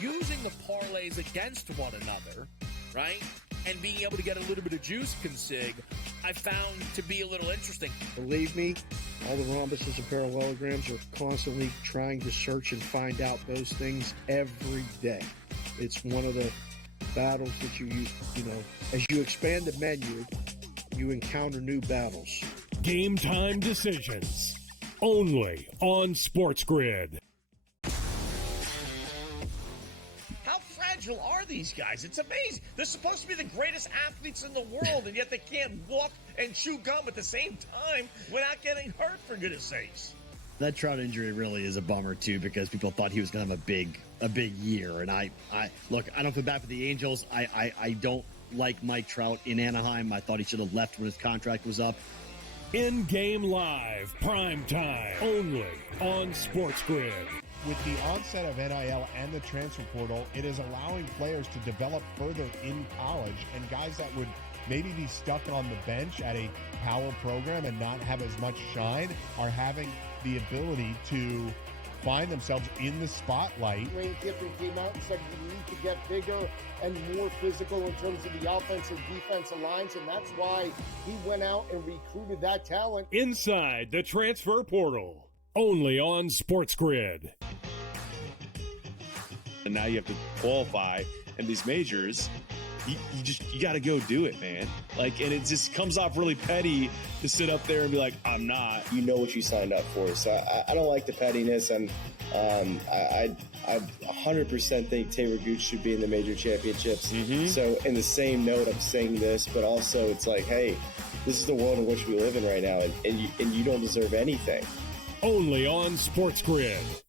using the parlays against one another, right, and being able to get a little bit of juice consig, I found to be a little interesting. Believe me, all the rhombuses and parallelograms are constantly trying to search and find out those things every day. It's one of the battles that you know, as you expand the menu, you encounter new battles. Game time decisions, only on SportsGrid. How fragile are these guys? It's amazing. They're supposed to be the greatest athletes in the world, and yet they can't walk and chew gum at the same time without getting hurt, for goodness sakes. That Trout injury really is a bummer too, because people thought he was going to have a big year. And I look, I don't feel bad for the Angels. I don't like Mike Trout in Anaheim. I thought he should have left when his contract was up. In-game live, prime time, only on SportsGrid. With the onset of NIL and the transfer portal, it is allowing players to develop further in college, and guys that would maybe be stuck on the bench at a power program and not have as much shine are having the ability to find themselves in the spotlight. Lane Kiffin came out and said we need to get bigger and more physical in terms of the offensive defensive lines, and that's why he went out and recruited that talent. Inside the transfer portal, only on SportsGrid. And now you have to qualify in these majors. You got to go do it, man. Like, and it just comes off really petty to sit up there and be like, I'm not. You know what you signed up for. So I don't like the pettiness, and I 100% think Taylor Gooch should be in the major championships. Mm-hmm. So in the same note, I'm saying this, but also it's like, hey, this is the world in which we live in right now, and you don't deserve anything. Only on SportsGrid.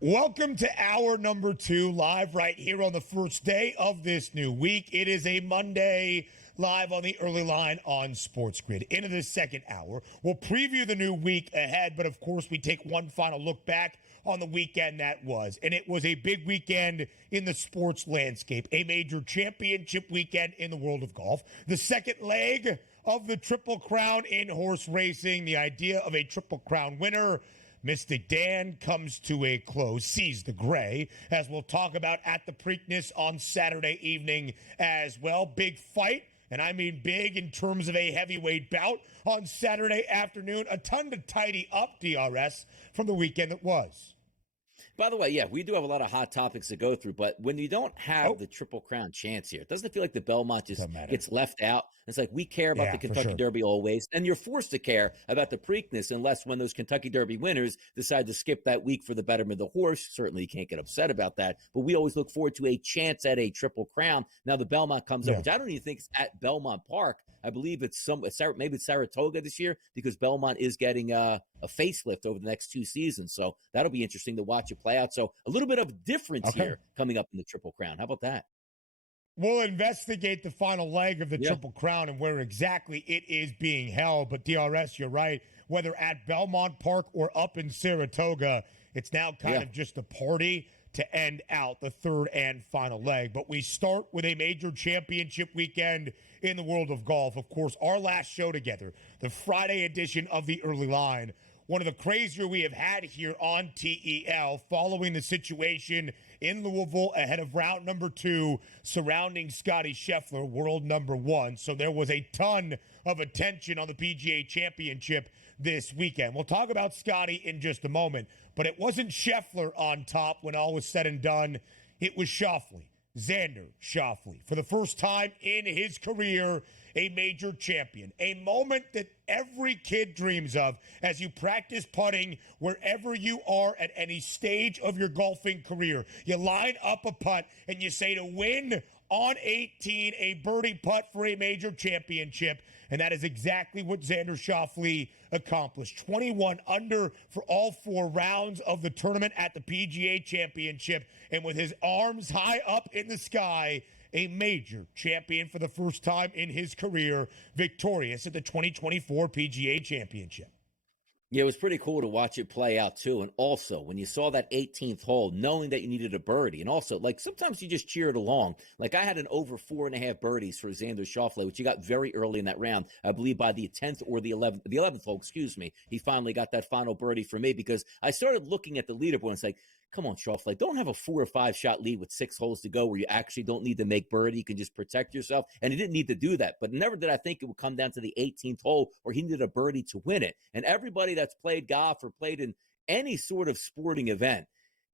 Welcome to hour number 2, live right here on the first day of this new week. It is a Monday, live on the early line on SportsGrid. Into the second hour, we'll preview the new week ahead, but of course we take one final look back on the weekend that was. And it was a big weekend in the sports landscape, a major championship weekend in the world of golf. The second leg of the Triple Crown in horse racing, the idea of a Triple Crown winner, Mystic Dan, comes to a close, sees the gray, as we'll talk about at the Preakness on Saturday evening as well. Big fight, and I mean big in terms of a heavyweight bout on Saturday afternoon. A ton to tidy up, DRS, from the weekend that was. By the way, yeah, we do have a lot of hot topics to go through, but when you don't have the Triple Crown chance here, doesn't it feel like the Belmont just gets left out? It's like we care about the Kentucky Derby always, and you're forced to care about the Preakness unless when those Kentucky Derby winners decide to skip that week for the betterment of the horse. Certainly you can't get upset about that, but we always look forward to a chance at a Triple Crown. Now the Belmont comes up, which I don't even think it's at Belmont Park. I believe maybe it's Saratoga this year because Belmont is getting a facelift over the next 2 seasons. So that'll be interesting to watch it play out. So a little bit of a difference here coming up in the Triple Crown. How about that? We'll investigate the final leg of the Triple Crown and where exactly it is being held. But DRS, you're right. Whether at Belmont Park or up in Saratoga, it's now kind of just a party to end out the third and final leg. But we start with a major championship weekend in the world of golf. Of course, our last show together, the Friday edition of the Early Line, one of the crazier we have had here on TEL following the situation in Louisville ahead of round number 2 surrounding Scottie Scheffler, world number 1. So there was a ton of attention on the PGA Championship this weekend. We'll talk about Scottie in just a moment, but it wasn't Scheffler on top when all was said and done. It was Schauffele, Xander Schauffele. For the first time in his career, a major champion, a moment that every kid dreams of as you practice putting wherever you are at any stage of your golfing career. You line up a putt and you say to win on 18, a birdie putt for a major championship. And that is exactly what Xander Schauffele accomplished. 21 under for all 4 rounds of the tournament at the PGA Championship. And with his arms high up in the sky a major champion for the first time in his career, victorious at the 2024 PGA Championship. Yeah, it was pretty cool to watch it play out, too. And also, when you saw that 18th hole, knowing that you needed a birdie, and also, like, sometimes you just cheered along. Like, I had an over 4.5 birdies for Xander Schauffele, which he got very early in that round. I believe by the 10th or the 11th hole, he finally got that final birdie for me, because I started looking at the leaderboard and it's like, come on, Schauffele, don't have a 4 or 5 shot lead with 6 holes to go where you actually don't need to make birdie. You can just protect yourself. And he didn't need to do that. But never did I think it would come down to the 18th hole where he needed a birdie to win it. And everybody that's played golf or played in any sort of sporting event,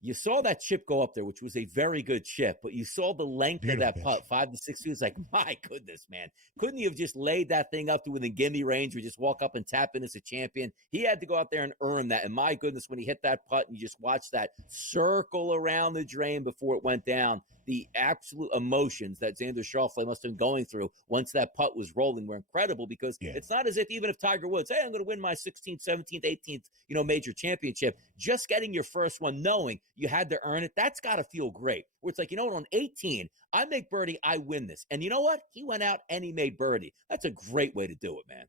you saw that chip go up there, which was a very good chip, but you saw the length of that putt, 5 to 6 feet. It's like, my goodness, man. Couldn't he have just laid that thing up to within gimme range or just walk up and tap in as a champion? He had to go out there and earn that. And my goodness, when he hit that putt and you just watched that circle around the drain before it went down, the absolute emotions that Xander Schauffele must have been going through once that putt was rolling were incredible, because it's not as if even if Tiger Woods, hey, I'm going to win my 16th, 17th, 18th, major championship, just getting your first one, knowing you had to earn it, that's got to feel great. Where it's like, you know what, on 18, I make birdie, I win this. And you know what? He went out and he made birdie. That's a great way to do it, man.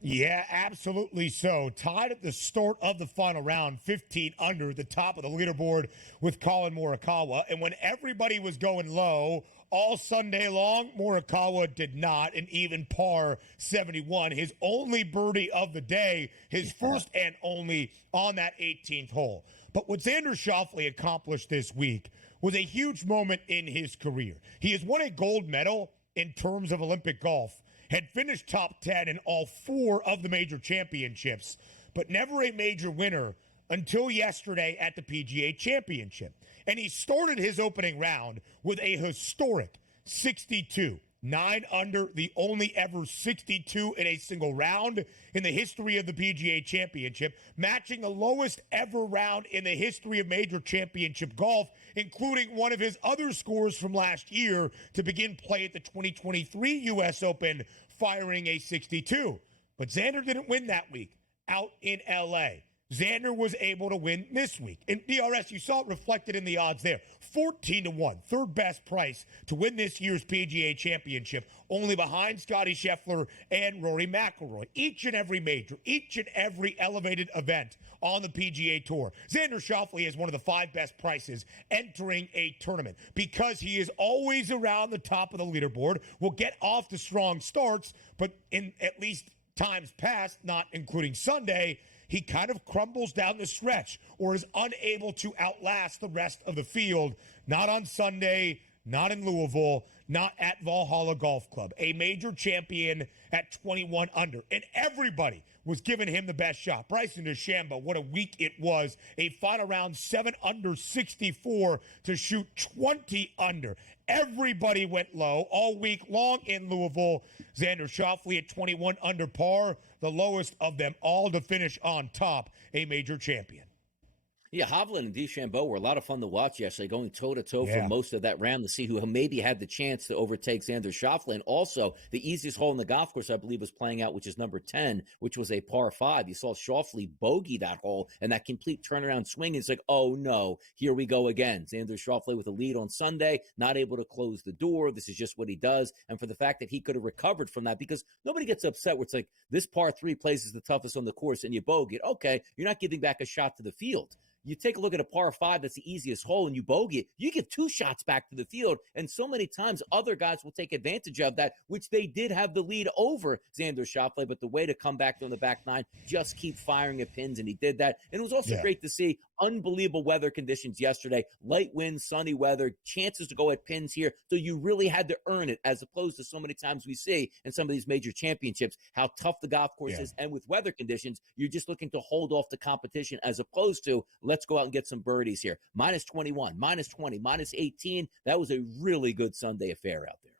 Yeah, absolutely so. Tied at the start of the final round, 15 under, the top of the leaderboard with Colin Morikawa. And when everybody was going low all Sunday long, Morikawa did not, and even par 71. His only birdie of the day, his first and only on that 18th hole. But what Xander Schauffele accomplished this week was a huge moment in his career. He has won a gold medal in terms of Olympic golf, had finished top 10 in all 4 of the major championships, but never a major winner until yesterday at the PGA Championship. And he started his opening round with a historic 62. 9 under, the only ever 62 in a single round in the history of the PGA Championship, matching the lowest ever round in the history of major championship golf, including one of his other scores from last year to begin play at the 2023 U.S. Open, firing a 62. But Xander didn't win that week out in L.A. Xander was able to win this week. In DRS, you saw it reflected in the odds there. 14-1, third best price to win this year's PGA Championship, only behind Scottie Scheffler and Rory McIlroy. Each and every major, each and every elevated event on the PGA Tour. Xander Schauffele is one of the 5 best prices entering a tournament because he is always around the top of the leaderboard, will get off to strong starts, but in at least times past, not including Sunday, he kind of crumbles down the stretch or is unable to outlast the rest of the field. Not on Sunday, not in Louisville, not at Valhalla Golf Club. A major champion at 21 under. And everybody was giving him the best shot. Bryson DeChambeau, what a week it was. A final round 7 under 64 to shoot 20 under. Everybody went low all week long in Louisville. Xander Schauffele at 21 under par, the lowest of them all to finish on top, a major champion. Yeah, Hovland and DeChambeau were a lot of fun to watch yesterday, going toe-to-toe for most of that round to see who maybe had the chance to overtake Xander Schauffele. And also, the easiest hole in the golf course, I believe, was playing out, which is number 10, which was a par 5. You saw Schauffele bogey that hole, and that complete turnaround swing. It's like, oh, no, here we go again. Xander Schauffele with a lead on Sunday, not able to close the door. This is just what he does. And for the fact that he could have recovered from that, because nobody gets upset where it's like, this par 3 place is the toughest on the course, and you bogey it. Okay, you're not giving back a shot to the field. You take a look at a par 5, that's the easiest hole, and you bogey it, you give 2 shots back to the field. And so many times other guys will take advantage of that, which they did have the lead over Xander Schauffele. But the way to come back on the back 9, just keep firing at pins, and he did that. And it was also great to see unbelievable weather conditions yesterday. Light wind, sunny weather, chances to go at pins here. So you really had to earn it, as opposed to so many times we see in some of these major championships, how tough the golf course is. And with weather conditions, you're just looking to hold off the competition, as opposed to let's go out and get some birdies here. Minus 21, minus 20, minus 18. That was a really good Sunday affair out there.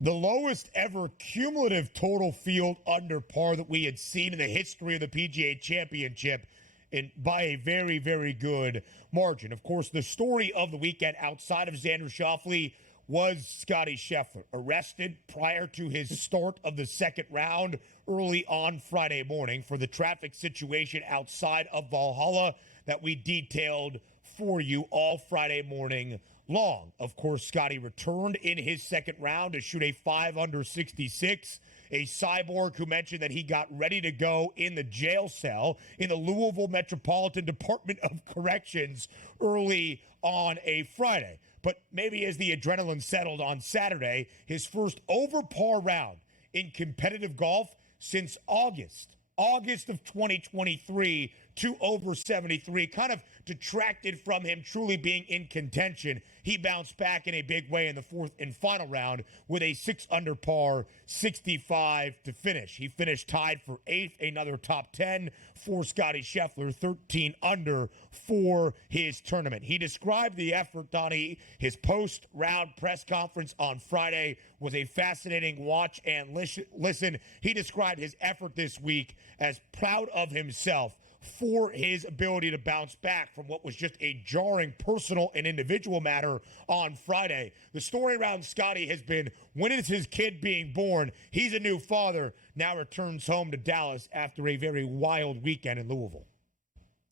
The lowest ever cumulative total field under par that we had seen in the history of the PGA Championship, and by a very, very good margin. Of course, the story of the weekend outside of Xander Schauffele was Scottie Scheffler, arrested prior to his start of the second round early on Friday morning for the traffic situation outside of Valhalla that we detailed for you all Friday morning long. Of course, Scotty returned in his second round to shoot a 5 under 66. A cyborg who mentioned that he got ready to go in the jail cell in the Louisville Metropolitan Department of Corrections early on a Friday. But maybe as the adrenaline settled on Saturday, his first over par round in competitive golf since August of 2023, 2 over 73, kind of detracted from him truly being in contention. He bounced back in a big way in the fourth and final round with a 6 under par 65 to finish. He finished tied for 8th, another top 10 for Scotty Scheffler, 13 under for his tournament. He described the effort, Donnie. His post-round press conference on Friday was a fascinating watch and listen. He described his effort this week as proud of himself for his ability to bounce back from what was just a jarring personal and individual matter on Friday. The story around Scotty has been, when is his kid being born? He's a new father, now returns home to Dallas after a very wild weekend in Louisville.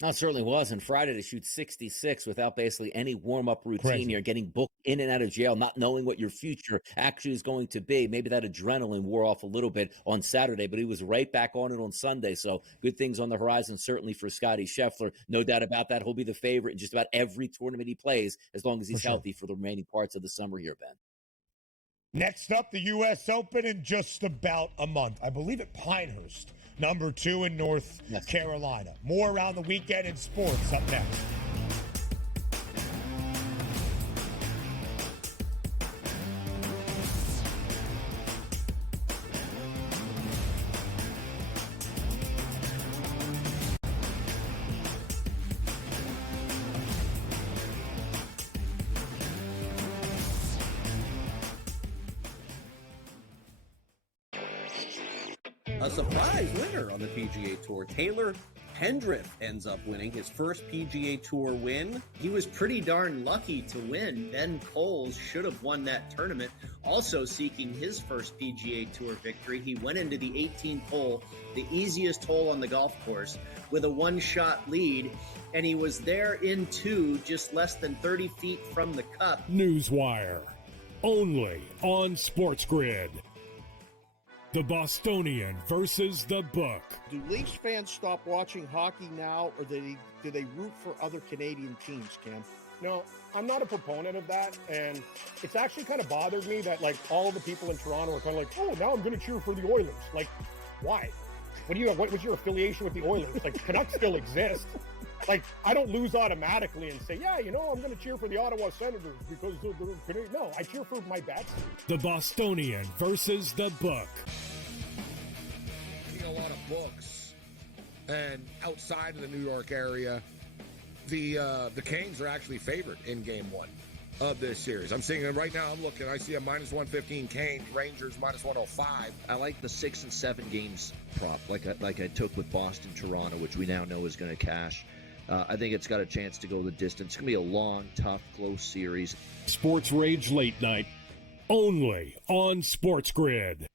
No, it certainly was. And Friday to shoot 66 without basically any warm-up routine. Crazy. You're getting booked in and out of jail, not knowing what your future actually is going to be. Maybe that adrenaline wore off a little bit on Saturday, but he was right back on it on Sunday. So good things on the horizon, certainly for Scotty Scheffler. No doubt about that. He'll be the favorite in just about every tournament he plays, as long as he's healthy for the remaining parts of the summer here, Ben. Next up, the U.S. Open in just about a month. I believe at Pinehurst, number 2 in North Carolina. More around the weekend in sports up next. A surprise winner on the PGA Tour. Taylor Pendrith ends up winning his first PGA Tour win. He was pretty darn lucky to win. Ben Coles should have won that tournament. Also seeking his first PGA Tour victory, he went into the 18th hole, the easiest hole on the golf course, with a one-shot lead, and he was there in 2, just less than 30 feet from the cup. Newswire, only on SportsGrid. The Bostonian versus the Book. Do Leafs fans stop watching hockey now, or do they root for other Canadian teams, Cam? No, I'm not a proponent of that, and it's actually kind of bothered me that, like, all of the people in Toronto are kind of like, oh, now I'm going to cheer for the Oilers. Like, why? What was your affiliation with the Oilers? Like, Canucks still exist. Like, I don't lose automatically and say, yeah, I'm going to cheer for the Ottawa Senators because they're Canadian. No, I cheer for my bets. The Bostonian versus the Book. A lot of books, and outside of the New York area, the Canes are actually favored in Game 1 of this series. I'm seeing it right now. I see a -115 Canes, Rangers -105. I like the 6 and 7 games prop, like I took with Boston, Toronto, which we now know is going to cash. I think it's got a chance to go the distance. It's going to be a long, tough, close series. Sports Rage Late Night, only on SportsGrid.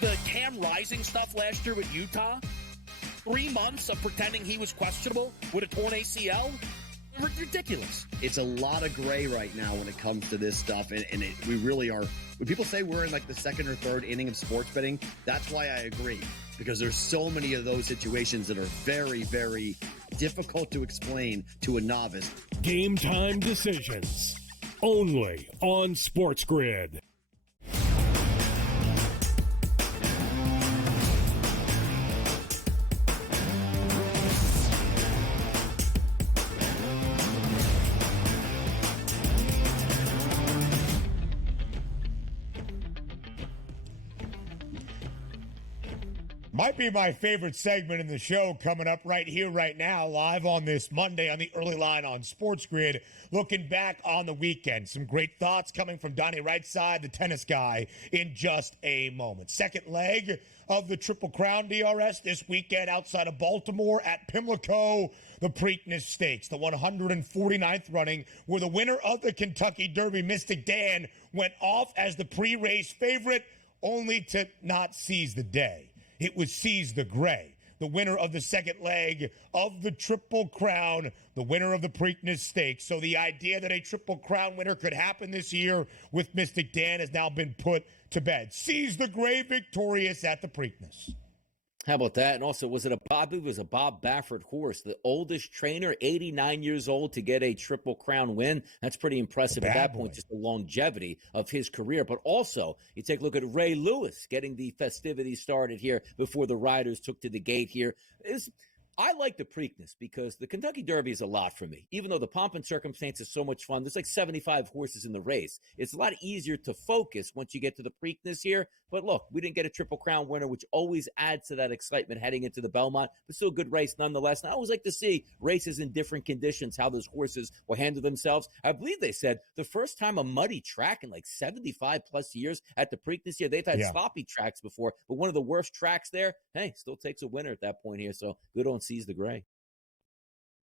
The Cam Rising stuff last year with Utah, 3 months of pretending he was questionable with a torn ACL, ridiculous. It's a lot of gray right now when it comes to this stuff, and we really are. When people say we're in like the second or third inning of sports betting, that's why I agree, because there's so many of those situations that are very, very difficult to explain to a novice. Game time decisions, only on SportsGrid. Might be my favorite segment in the show coming up right here, right now, live on this Monday on the early line on SportsGrid. Looking back on the weekend. Some great thoughts coming from Donnie Rightside, the tennis guy, in just a moment. Second leg of the Triple Crown DRS this weekend outside of Baltimore at Pimlico, the Preakness Stakes, the 149th running, where the winner of the Kentucky Derby, Mystic Dan, went off as the pre-race favorite, only to not seize the day. It was Seize the Gray, the winner of the second leg of the Triple Crown, the winner of the Preakness Stakes. So the idea that a Triple Crown winner could happen this year with Mystic Dan has now been put to bed. Sees the Gray victorious at the Preakness. How about that? And also, was it a Bob Baffert horse, the oldest trainer, 89 years old, to get a Triple Crown win? That's pretty impressive at that point, just the longevity of his career. But also, you take a look at Ray Lewis getting the festivities started here before the riders took to the gate here. I like the Preakness because the Kentucky Derby is a lot for me. Even though the pomp and circumstance is so much fun, there's like 75 horses in the race. It's a lot easier to focus once you get to the Preakness here. But look, we didn't get a Triple Crown winner, which always adds to that excitement heading into the Belmont, but still a good race nonetheless. And I always like to see races in different conditions, how those horses will handle themselves. I believe they said the first time a muddy track in like 75 plus years at the Preakness here. They've had sloppy tracks before, but one of the worst tracks there, hey, still takes a winner at that point here. So good on Seize the Gray.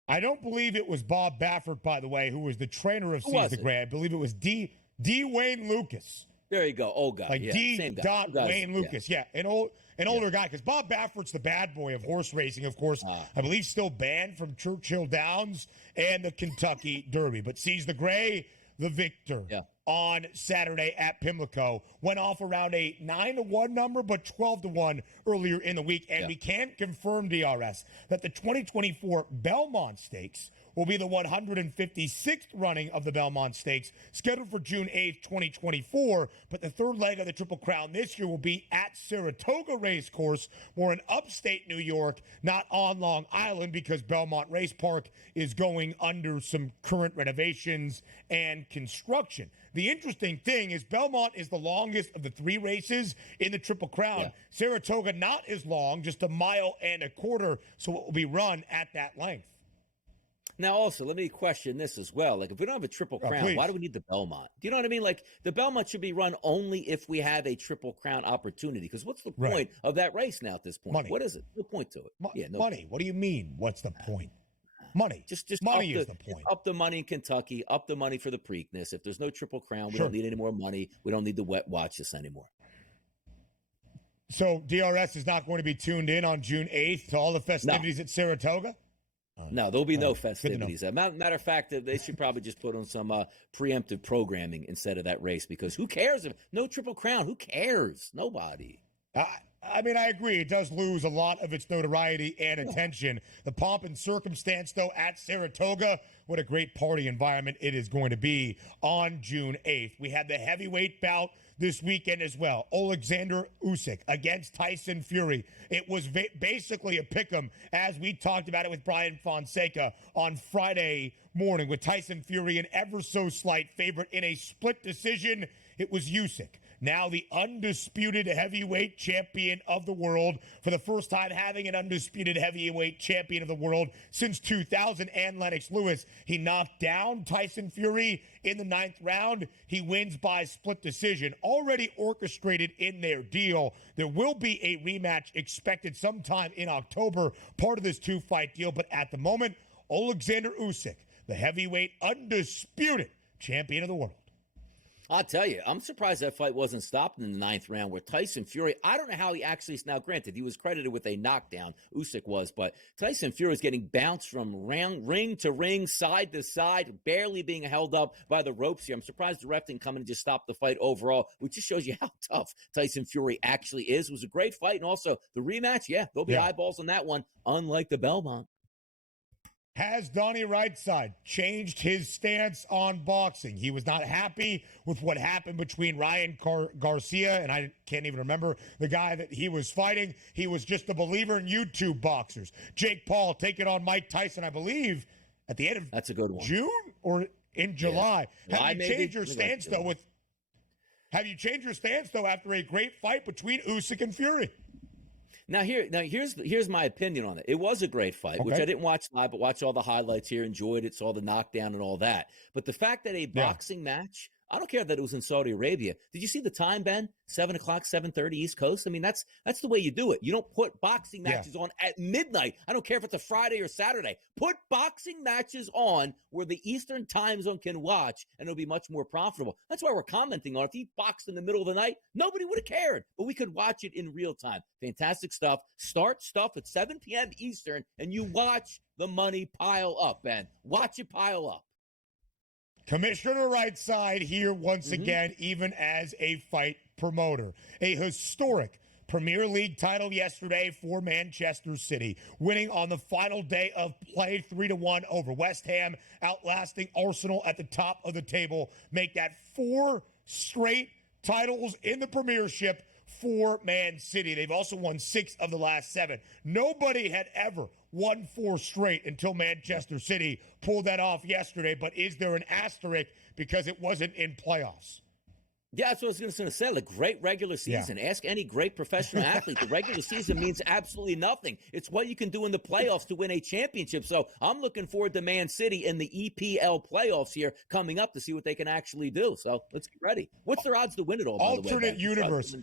I don't believe it was Bob Baffert, by the way, who was the trainer of Seize the Gray. I believe it was D. Wayne Lucas. There you go. Old guy. Like yeah, D. Wayne Lucas. Yeah, an older guy. Because Bob Baffert's the bad boy of horse racing, of course. I believe still banned from Churchill Downs and the Kentucky Derby. But Seize the Gray, the victor on Saturday at Pimlico. Went off around a 9-1 number, but 12-1 earlier in the week. And we can confirm, DRS, that the 2024 Belmont Stakes will be the 156th running of the Belmont Stakes, scheduled for June 8th, 2024. But the third leg of the Triple Crown this year will be at Saratoga Racecourse, more in upstate New York, not on Long Island, because Belmont Race Park is going under some current renovations and construction. The interesting thing is Belmont is the longest of the three races in the Triple Crown. Saratoga not as long, just 1.25 miles, so it will be run at that length. Now, also, let me question this as well. Like, if we don't have a Triple Crown, why do we need the Belmont? Do you know what I mean? Like, the Belmont should be run only if we have a Triple Crown opportunity. Because what's the point of that race now at this point? Money. What is it? No point to it. Money. What do you mean? What's the point? Money. Just money is the point. Up the money in Kentucky, up the money for the Preakness. If there's no Triple Crown, we don't need any more money. We don't need to watch this anymore. So DRS is not going to be tuned in on June 8th to all the festivities at Saratoga? No, there'll be no festivities. Matter of fact, they should probably just put on some preemptive programming instead of that race, because who cares? No Triple Crown. Who cares? Nobody. I mean, I agree. It does lose a lot of its notoriety and attention. The pomp and circumstance, though, at Saratoga, what a great party environment it is going to be on June 8th. We had the heavyweight bout this weekend as well. Alexander Usyk against Tyson Fury. It was basically a pick'em, as we talked about it with Brian Fonseca on Friday morning, with Tyson Fury an ever so slight favorite in a split decision. It was Usyk, now the undisputed heavyweight champion of the world, for the first time having an undisputed heavyweight champion of the world since 2000, and Lennox Lewis. He knocked down Tyson Fury in the 9th round. He wins by split decision, already orchestrated in their deal. There will be a rematch expected sometime in October, part of this 2-fight deal. But at the moment, Alexander Usyk, the heavyweight undisputed champion of the world. I'll tell you, I'm surprised that fight wasn't stopped in the 9th round, where Tyson Fury, I don't know how he actually, now granted, he was credited with a knockdown, Usyk was, but Tyson Fury was getting bounced from ring to ring, side to side, barely being held up by the ropes here. I'm surprised the ref didn't come in and just stop the fight overall, which just shows you how tough Tyson Fury actually is. It was a great fight, and also the rematch, there'll be eyeballs on that one, unlike the Belmont. Has Donnie Rightside changed his stance on boxing? He was not happy with what happened between Ryan Garcia, and I can't even remember the guy that he was fighting. He was just a believer in YouTube boxers. Jake Paul taking on Mike Tyson, I believe, at the end of That's a good one. June or in July. Yeah. Have you changed your stance, though, after a great fight between Usyk and Fury? Now here's my opinion on it. It was a great fight, which I didn't watch live, but watched all the highlights here, enjoyed it, saw the knockdown and all that. But the fact that a boxing match I don't care that it was in Saudi Arabia. Did you see the time, Ben? 7 o'clock, 7:30 East Coast. I mean, that's the way you do it. You don't put boxing matches on at midnight. I don't care if it's a Friday or Saturday. Put boxing matches on where the Eastern time zone can watch, and it'll be much more profitable. That's why we're commenting on it. If he boxed in the middle of the night, nobody would have cared, but we could watch it in real time. Fantastic stuff. Start stuff at 7 p.m. Eastern, and you watch the money pile up, Ben. Watch it pile up. Commissioner right side here once again, even as a fight promoter. A historic Premier League title yesterday for Manchester City, winning on the final day of play 3-1 over West Ham, outlasting Arsenal at the top of the table, make that 4 straight titles in the Premiership for Man City. They've also won 6 of the last 7. Nobody had ever won 4 straight until Manchester City pulled that off yesterday. But is there an asterisk because it wasn't in playoffs? Yeah, that's what I was going to say. Like, great regular season. Ask any great professional athlete. The regular season means absolutely nothing. It's what you can do in the playoffs to win a championship. So I'm looking forward to Man City in the EPL playoffs here coming up to see what they can actually do. So let's get ready. What's their odds to win it all? Alternate universe.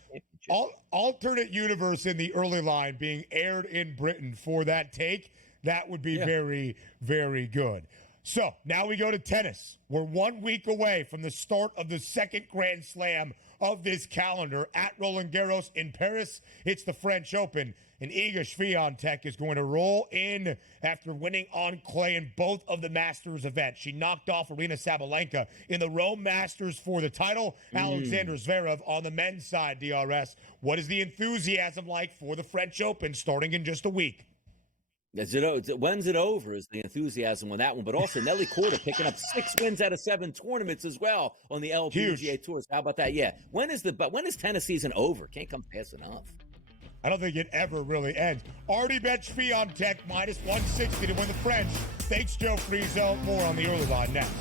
Alternate universe in the early line being aired in Britain for that take. That would be very, very good. So now we go to tennis. We're 1 week away from the start of the second Grand Slam of this calendar at Roland Garros in Paris. It's the French Open, and Iga Swiatek is going to roll in after winning on clay in both of the Masters events. She knocked off Arina Sabalenka in the Rome Masters for the title. Alexander Zverev on the men's side, DRS. What is the enthusiasm like for the French Open starting in just a week? When's it over is the enthusiasm on that one. But also Nelly Korda picking up 6 wins out of 7 tournaments as well on the LPGA Tours. How about that? Yeah. When is tennis season over? Can't come fast enough. I don't think it ever really ends. Already bet Swiatek minus 160 to win the French. Thanks, Joe Frizo. More on the early line next.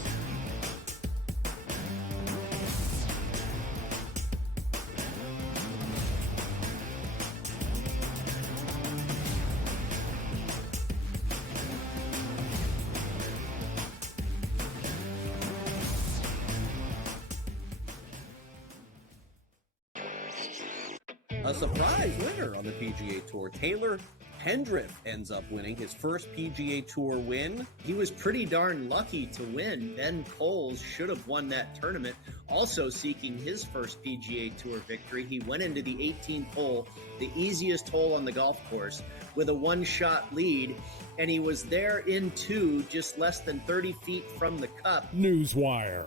A surprise winner on the PGA Tour. Taylor Pendrith ends up winning his first PGA Tour win. He was pretty darn lucky to win. Ben Coles should have won that tournament. Also seeking his first PGA Tour victory, he went into the 18th hole, the easiest hole on the golf course, with a 1-shot lead, and he was there in 2, just less than 30 feet from the cup. Newswire,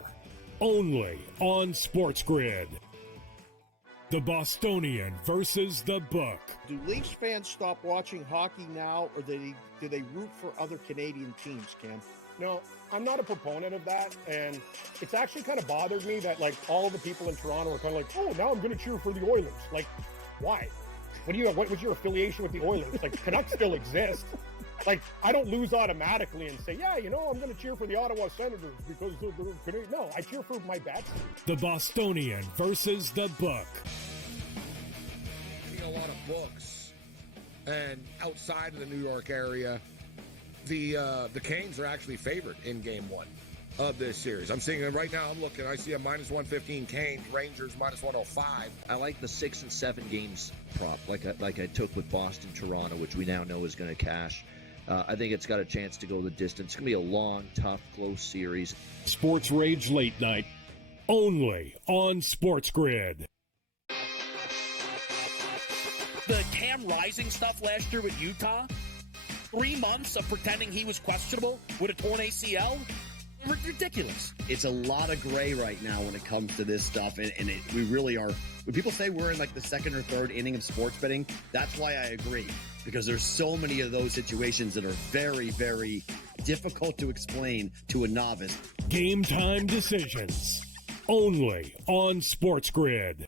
only on SportsGrid. The Bostonian versus the Book. Do Leafs fans stop watching hockey now, or do they root for other Canadian teams, Cam? No, I'm not a proponent of that, and it's actually kind of bothered me that, like, all of the people in Toronto are kind of like, oh, now I'm going to cheer for the Oilers. Like, why? What was your affiliation with the Oilers? Like, Canucks still exist. Like, I don't lose automatically and say, yeah, I'm going to cheer for the Ottawa Senators because they're Canadian. No, I cheer for my bets. The Bostonian versus the Book. A lot of books, and outside of the New York area, the Canes are actually favored in Game 1 of this series. I'm seeing it right now. I see a minus 115 Canes, Rangers minus 105. I like the 6 and 7 games prop, like I took with Boston, Toronto, which we now know is going to cash. I think it's got a chance to go the distance. It's going to be a long, tough, close series. Sports Rage Late Night, only on SportsGrid. The Cam Rising stuff last year with Utah, 3 months of pretending he was questionable with a torn ACL, ridiculous. It's a lot of gray right now when it comes to this stuff, and we really are. When people say we're in like the second or third inning of sports betting, that's why I agree, because there's so many of those situations that are very, very difficult to explain to a novice. Game time decisions, only on SportsGrid.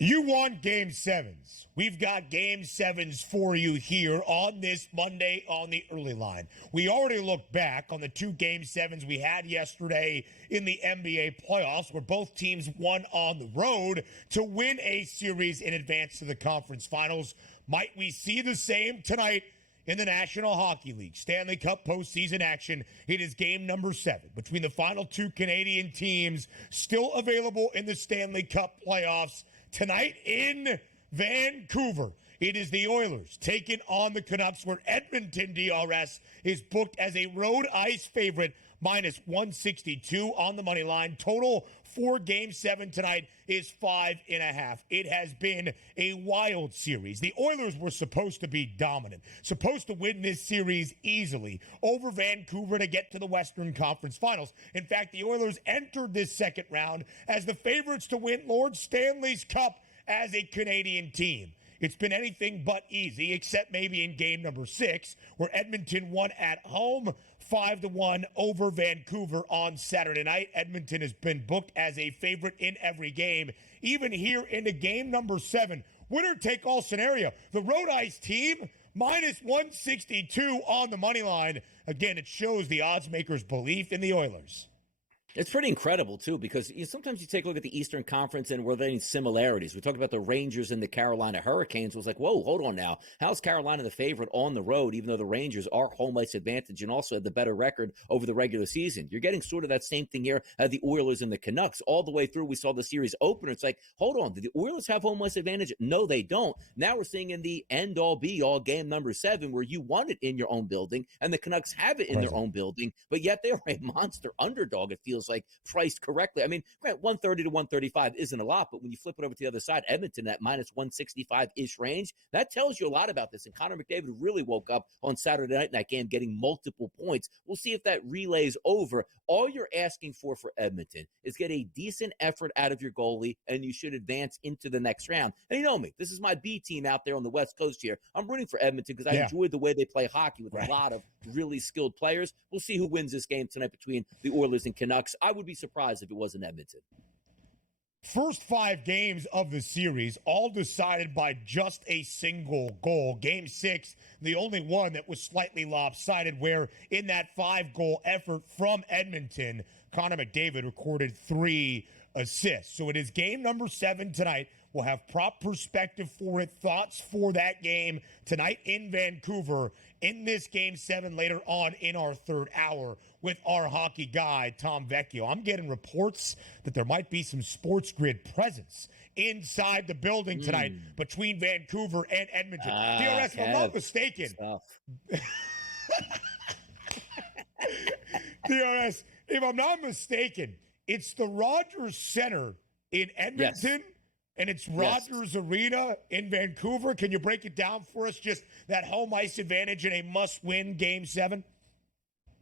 You want game sevens. We've got game sevens for you here on this Monday on the early line. We already looked back on the 2 game sevens we had yesterday in the NBA playoffs, where both teams won on the road to win a series in advance to the conference finals. Might we see the same tonight in the National Hockey League Stanley Cup postseason action? It is game number 7 between the final 2 Canadian teams still available in the Stanley Cup playoffs. Tonight in Vancouver, it is the Oilers taking on the Canucks, where Edmonton DRS is booked as a road ice favorite, minus 162 on the money line. Total for game 7 tonight is 5.5. It has been a wild series. The Oilers were supposed to be dominant, supposed to win this series easily over Vancouver to get to the Western Conference Finals. In fact, the Oilers entered this second round as the favorites to win Lord Stanley's Cup as a Canadian team. It's been anything but easy, except maybe in game number 6, where Edmonton won at home 5-1 over Vancouver on Saturday night. Edmonton has been booked as a favorite in every game. Even here into game number 7, winner-take-all scenario. The road ice team, minus 162 on the money line. Again, it shows the odds makers' belief in the Oilers. It's pretty incredible, too, because sometimes you take a look at the Eastern Conference and were there any similarities? We talked about the Rangers and the Carolina Hurricanes. It was like, whoa, hold on now. How's Carolina the favorite on the road, even though the Rangers are home ice advantage and also had the better record over the regular season? You're getting sort of that same thing here at the Oilers and the Canucks. All the way through, we saw the series opener. It's like, hold on, did the Oilers have home ice advantage? No, they don't. Now we're seeing in the end-all, be-all game number 7, where you won it in your own building, and the Canucks have it in their own building, but yet they're a monster underdog, it feels like, priced correctly. I mean, 130 to 135 isn't a lot, but when you flip it over to the other side, Edmonton at minus 165-ish range, that tells you a lot about this. And Connor McDavid really woke up on Saturday night in that game getting multiple points. We'll see if that relays over. All you're asking for Edmonton is get a decent effort out of your goalie, and you should advance into the next round. And you know me, this is my B team out there on the West Coast here. I'm rooting for Edmonton because I enjoy the way they play hockey with a lot of really skilled players. We'll see who wins this game tonight between the Oilers and Canucks. I would be surprised if it wasn't Edmonton. First 5 games of the series, all decided by just a single goal. Game 6, the only one that was slightly lopsided, where in that 5-goal effort from Edmonton, Connor McDavid recorded 3 assists. So it is game number 7 tonight. We'll have prop perspective for it, thoughts for that game tonight in Vancouver, in this game 7 later on in our third hour with our hockey guy, Tom Vecchio. I'm getting reports that there might be some SportsGrid presence inside the building tonight between Vancouver and Edmonton. DRS, if I'm not mistaken. DRS, if I'm not mistaken, it's the Rogers Center in Edmonton. Yes. And it's Rogers Arena in Vancouver. Can you break it down for us, just that home ice advantage in a must-win Game 7?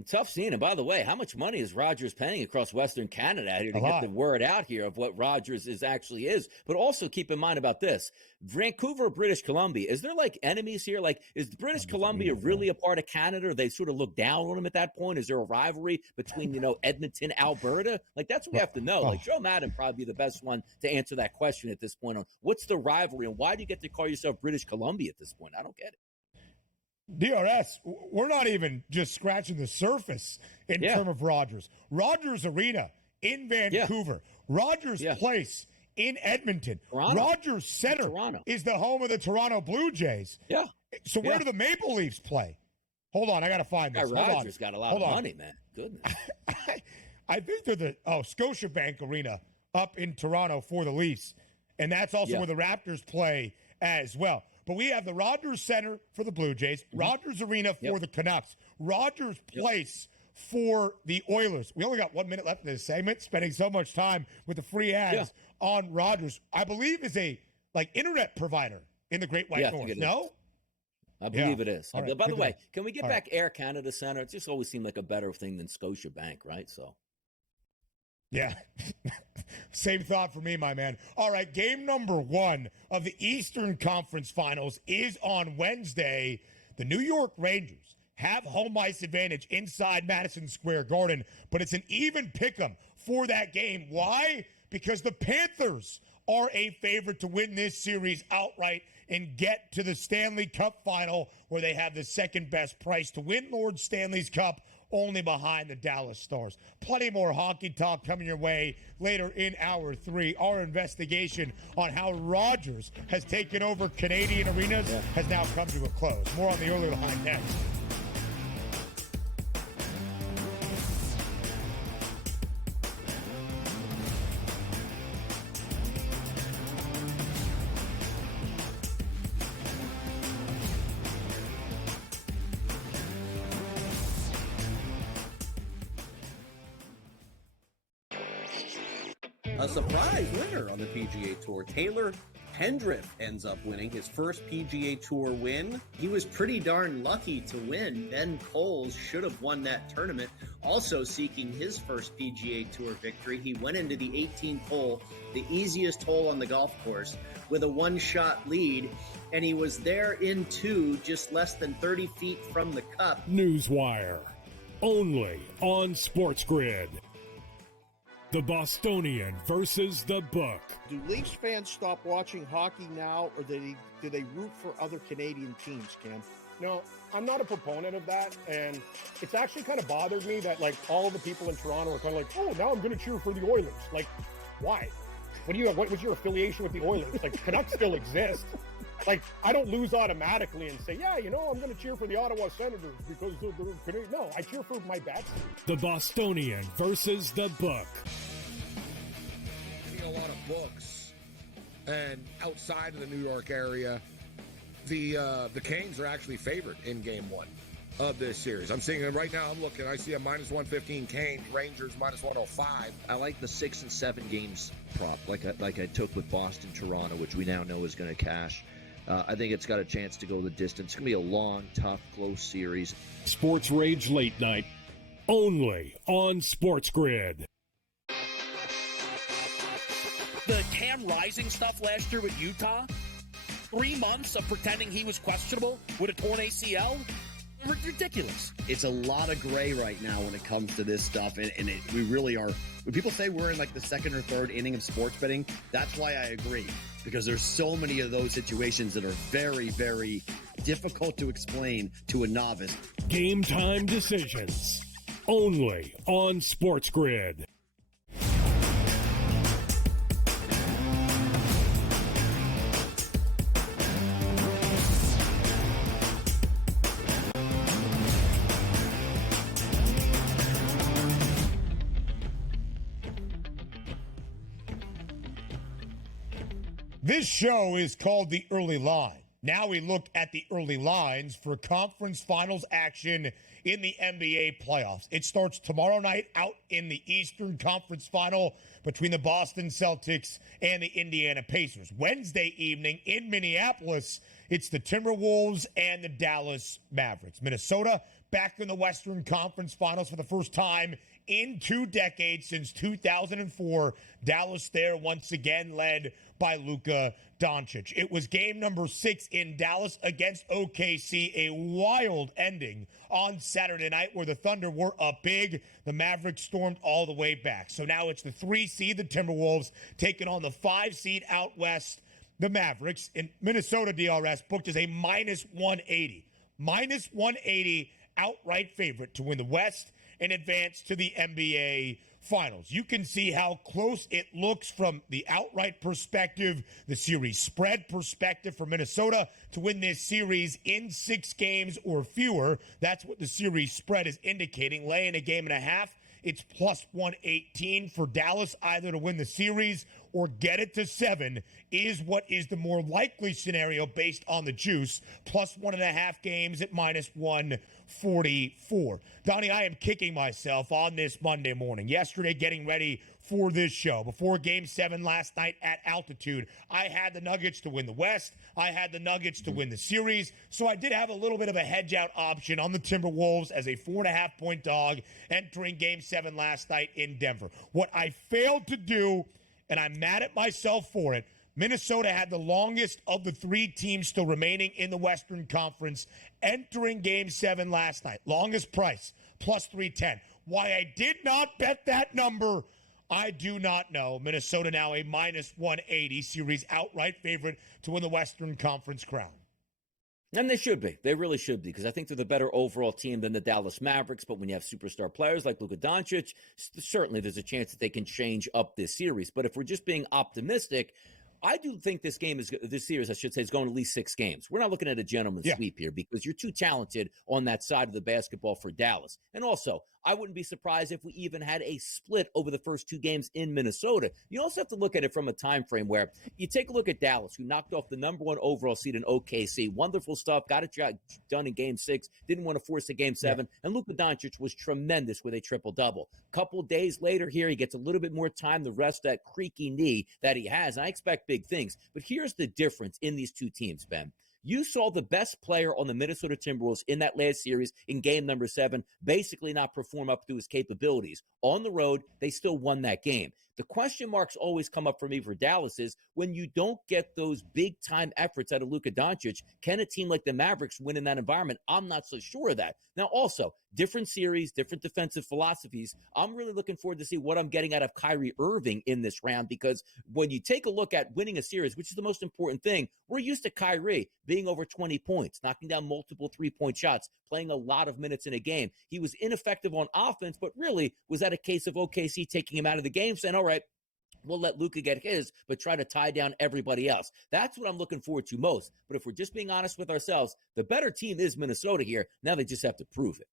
Tough scene. And by the way, how much money is Rogers paying across Western Canada out here to get the word out here of what Rogers actually is? But also keep in mind about this. Vancouver, British Columbia, is there like enemies here? Like, is British Columbia really a part of Canada? Or they sort of look down on them at that point? Is there a rivalry between, Edmonton, Alberta? Like, that's what we have to know. Like, Joe Madden probably be the best one to answer that question at this point on what's the rivalry and why do you get to call yourself British Columbia at this point? I don't get it. DRS, we're not even just scratching the surface in terms of Rogers. Rogers Arena in Vancouver. Rogers Place in Edmonton. Toronto. Rogers Center is the home of the Toronto Blue Jays. Yeah. So where do the Maple Leafs play? Hold on, I got to find this. Rogers got a lot of money, man. Goodness. I think they're the Scotiabank Arena up in Toronto for the Leafs. And that's also where the Raptors play as well. But we have the Rogers Center for the Blue Jays, Rogers Arena for the Canucks, Rogers Place for the Oilers. We only got 1 minute left in this segment, spending so much time with the free ads on Rogers. I believe is a internet provider in the Great White North. No? I believe it is. Right. By the way, can we get back Air Canada Center? It just always seemed like a better thing than Scotiabank, right? So. Yeah. Same thought for me, my man. All right, game number 1 of the Eastern Conference Finals is on Wednesday. The New York Rangers have home ice advantage inside Madison Square Garden, but it's an even pick'em for that game. Why? Because the Panthers are a favorite to win this series outright and get to the Stanley Cup final, where they have the second best price to win Lord Stanley's Cup, only behind the Dallas Stars. Plenty more hockey talk coming your way later in Hour 3. Our investigation on how Rogers has taken over Canadian arenas has now come to a close. More on the early line next. A surprise winner on the PGA Tour. Taylor Pendrith ends up winning his first PGA Tour win. He was pretty darn lucky to win. Ben Coles should have won that tournament. Also seeking his first PGA Tour victory, he went into the 18th hole, the easiest hole on the golf course, with a one-shot lead, and he was there in two, just less than 30 feet from the cup. Newswire, only on SportsGrid. The Bostonian versus the Book. Do Leafs fans stop watching hockey now, or do they root for other Canadian teams, Cam? No, I'm not a proponent of that, and it's actually kind of bothered me that, like, all of the people in Toronto are kind of like, oh, now I'm going to cheer for the Oilers. Like, why? What was your affiliation with the Oilers? Like, Canucks still exist. Like, I don't lose automatically and say, yeah, I'm going to cheer for the Ottawa Senators because they're Canadian. No, I cheer for my bets. The Bostonian versus the Book. A lot of books, and outside of the New York area, the Canes are actually favored in Game 1 of this series. I'm seeing it right now. I see a minus 115 Canes, Rangers minus 105. I like the 6 and 7 games prop, like I took with Boston, Toronto, which we now know is going to cash. I think it's got a chance to go the distance. It's going to be a long, tough, close series. Sports Rage Late Night, only on SportsGrid. The Cam Rising stuff last year with Utah, 3 months of pretending he was questionable with a torn ACL, ridiculous. It's a lot of gray right now when it comes to this stuff, and we really are. When people say we're in like the second or third inning of sports betting, that's why I agree, because there's so many of those situations that are very, very difficult to explain to a novice. Game time decisions, only on SportsGrid. This show is called The Early Line. Now we look at the early lines for conference finals action in the NBA playoffs. It starts tomorrow night out in the Eastern Conference Final between the Boston Celtics and the Indiana Pacers. Wednesday evening in Minneapolis, it's the Timberwolves and the Dallas Mavericks. Minnesota back in the Western Conference Finals for the first time in 2 decades, since 2004. Dallas there once again led by Luka Doncic. It was game number 6 in Dallas against OKC, a wild ending on Saturday night where the Thunder were up big. The Mavericks stormed all the way back. So now it's the 3 seed, the Timberwolves, taking on the 5 seed out west, the Mavericks. In Minnesota, DRS booked as a minus 180. Minus 180 outright favorite to win the West and advance to the NBA Finals. You can see how close it looks from the outright perspective, the series spread perspective for Minnesota to win this series in 6 games or fewer. That's what the series spread is indicating. Laying a game and a half, it's plus 118 for Dallas, either to win the series or get it to 7 is what is the more likely scenario based on the juice. Plus 1.5 games at minus 144. Donnie, I am kicking myself on this Monday morning. Yesterday, getting ready for this show. Before Game 7 last night at altitude, I had the Nuggets to win the West. I had the Nuggets to win the series. So I did have a little bit of a hedge-out option on the Timberwolves as a 4.5-point dog entering Game 7 last night in Denver. What I failed to do, and I'm mad at myself for it, Minnesota had the longest of the 3 teams still remaining in the Western Conference entering Game 7 last night. Longest price, plus 310. Why I did not bet that number I do not know. Minnesota now a minus 180 series outright favorite to win the Western Conference crown. And they should be. They really should be, because I think they're the better overall team than the Dallas Mavericks. But when you have superstar players like Luka Doncic, certainly there's a chance that they can change up this series. But if we're just being optimistic, I do think this series, I should say, is going to at least 6 games. We're not looking at a gentleman's sweep here, because you're too talented on that side of the basketball for Dallas. And also, I wouldn't be surprised if we even had a split over the first 2 games in Minnesota. You also have to look at it from a time frame where you take a look at Dallas, who knocked off the number 1 overall seed in OKC. Wonderful stuff. Got it done in Game 6. Didn't want to force a Game 7. And Luka Doncic was tremendous with a triple-double. Couple days later here, he gets a little bit more time to rest that creaky knee that he has. And I expect big things. But here's the difference in these 2 teams, Ben. You saw the best player on the Minnesota Timberwolves in that last series in game number 7 basically not perform up to his capabilities. On the road, they still won that game. The question marks always come up for me for Dallas is when you don't get those big-time efforts out of Luka Doncic, can a team like the Mavericks win in that environment? I'm not so sure of that. Now, also, different series, different defensive philosophies. I'm really looking forward to see what I'm getting out of Kyrie Irving in this round, because when you take a look at winning a series, which is the most important thing, we're used to Kyrie being over 20 points, knocking down multiple three-point shots, playing a lot of minutes in a game. He was ineffective on offense, but really was that a case of OKC taking him out of the game, saying, all right, we'll let Luka get his, but try to tie down everybody else. That's what I'm looking forward to most. But if we're just being honest with ourselves, the better team is Minnesota here. Now they just have to prove it.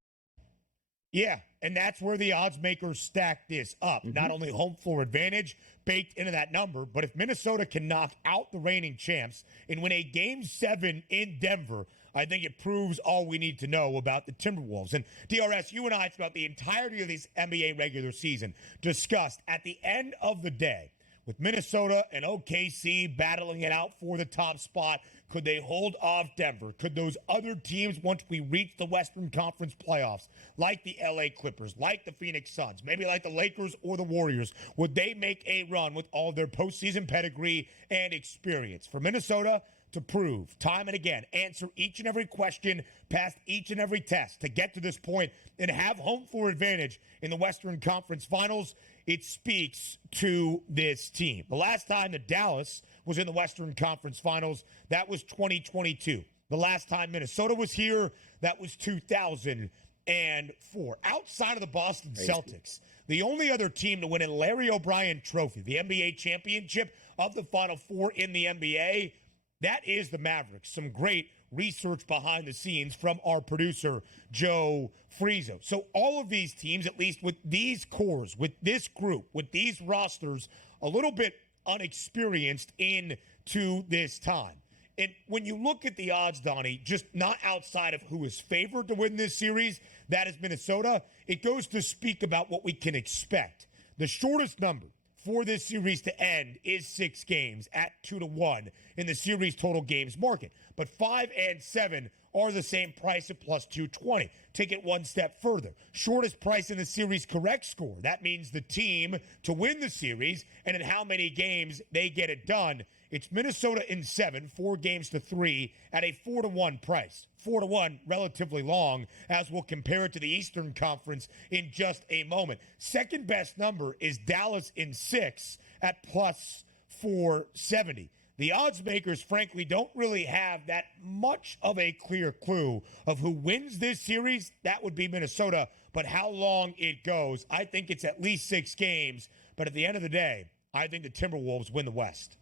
Yeah, and that's where the odds makers stack this up. Not only home floor advantage baked into that number, but if Minnesota can knock out the reigning champs and win a Game 7 in Denver, I think it proves all we need to know about the Timberwolves. And DRS, you and I, throughout the entirety of this NBA regular season, discussed at the end of the day, with Minnesota and OKC battling it out for the top spot, could they hold off Denver? Could those other teams, once we reach the Western Conference playoffs, like the LA Clippers, like the Phoenix Suns, maybe like the Lakers or the Warriors, would they make a run with all their postseason pedigree and experience? For Minnesota to prove time and again, answer each and every question, pass each and every test to get to this point and have home floor advantage in the Western Conference Finals, it speaks to this team. The last time that Dallas was in the Western Conference Finals, that was 2022. The last time Minnesota was here, that was 2004. Outside of the Boston Celtics, the only other team to win a Larry O'Brien Trophy, the NBA championship of the Final Four in the NBA, that is the Mavericks. Some great research behind the scenes from our producer, Joe Frieso. So all of these teams, at least with these cores, with this group, with these rosters, a little bit unexperienced into this time. And when you look at the odds, Donnie, just not outside of who is favored to win this series, that is Minnesota, it goes to speak about what we can expect. The shortest number for this series to end is 6 games at 2-1 in the series total games market. But 5 and 7 are the same price at plus 220. Take it one step further. Shortest price in the series correct score. That means the team to win the series and in how many games they get it done. It's Minnesota in 7, 4 games to 3 at a 4-1 price. 4-1, relatively long, as we'll compare it to the Eastern Conference in just a moment. Second best number is Dallas in 6 at plus 470. The odds makers, frankly, don't really have that much of a clear clue of who wins this series. That would be Minnesota. But how long it goes, I think it's at least 6 games. But at the end of the day, I think the Timberwolves win the West.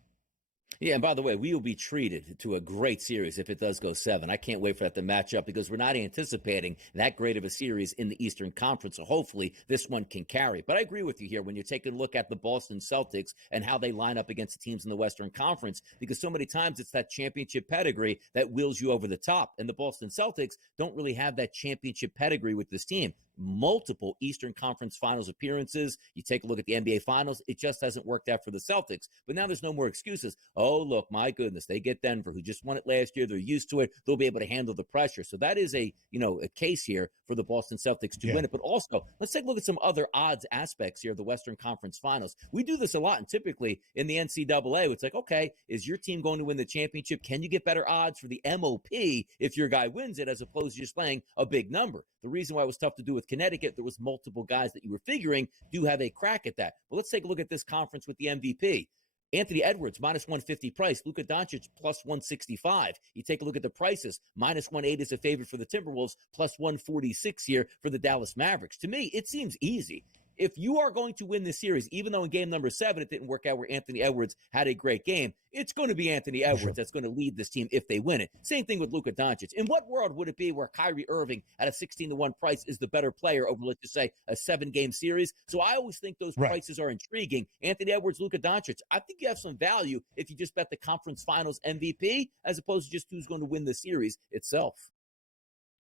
Yeah, and by the way, we will be treated to a great series if it does go 7. I can't wait for that to match up because we're not anticipating that great of a series in the Eastern Conference, so hopefully this one can carry. But I agree with you here when you're taking a look at the Boston Celtics and how they line up against the teams in the Western Conference, because so many times it's that championship pedigree that wheels you over the top, and the Boston Celtics don't really have that championship pedigree with this team. Multiple Eastern Conference Finals appearances. You take a look at the NBA Finals, it just hasn't worked out for the Celtics. But now there's no more excuses. Oh, look, my goodness, they get Denver, who just won it last year. They're used to it. They'll be able to handle the pressure. So that is a case here for the Boston Celtics to win it. But also, let's take a look at some other odds aspects here of the Western Conference Finals. We do this a lot, and typically in the NCAA, it's like, okay, is your team going to win the championship? Can you get better odds for the MOP if your guy wins it, as opposed to just playing a big number? The reason why it was tough to do with Connecticut, there was multiple guys that you were figuring do have a crack at that. But let's take a look at this conference with the MVP. Anthony Edwards, minus 150 price. Luka Doncic, plus 165. You take a look at the prices. Minus 180 is a favorite for the Timberwolves, plus 146 here for the Dallas Mavericks. To me, it seems easy. If you are going to win this series, even though in game number 7 it didn't work out where Anthony Edwards had a great game, it's going to be Anthony Edwards that's going to lead this team if they win it. Same thing with Luka Doncic. In what world would it be where Kyrie Irving at a 16-1 price is the better player over, let's just say, a 7-game series? So I always think those prices are intriguing. Anthony Edwards, Luka Doncic, I think you have some value if you just bet the conference finals MVP as opposed to just who's going to win the series itself.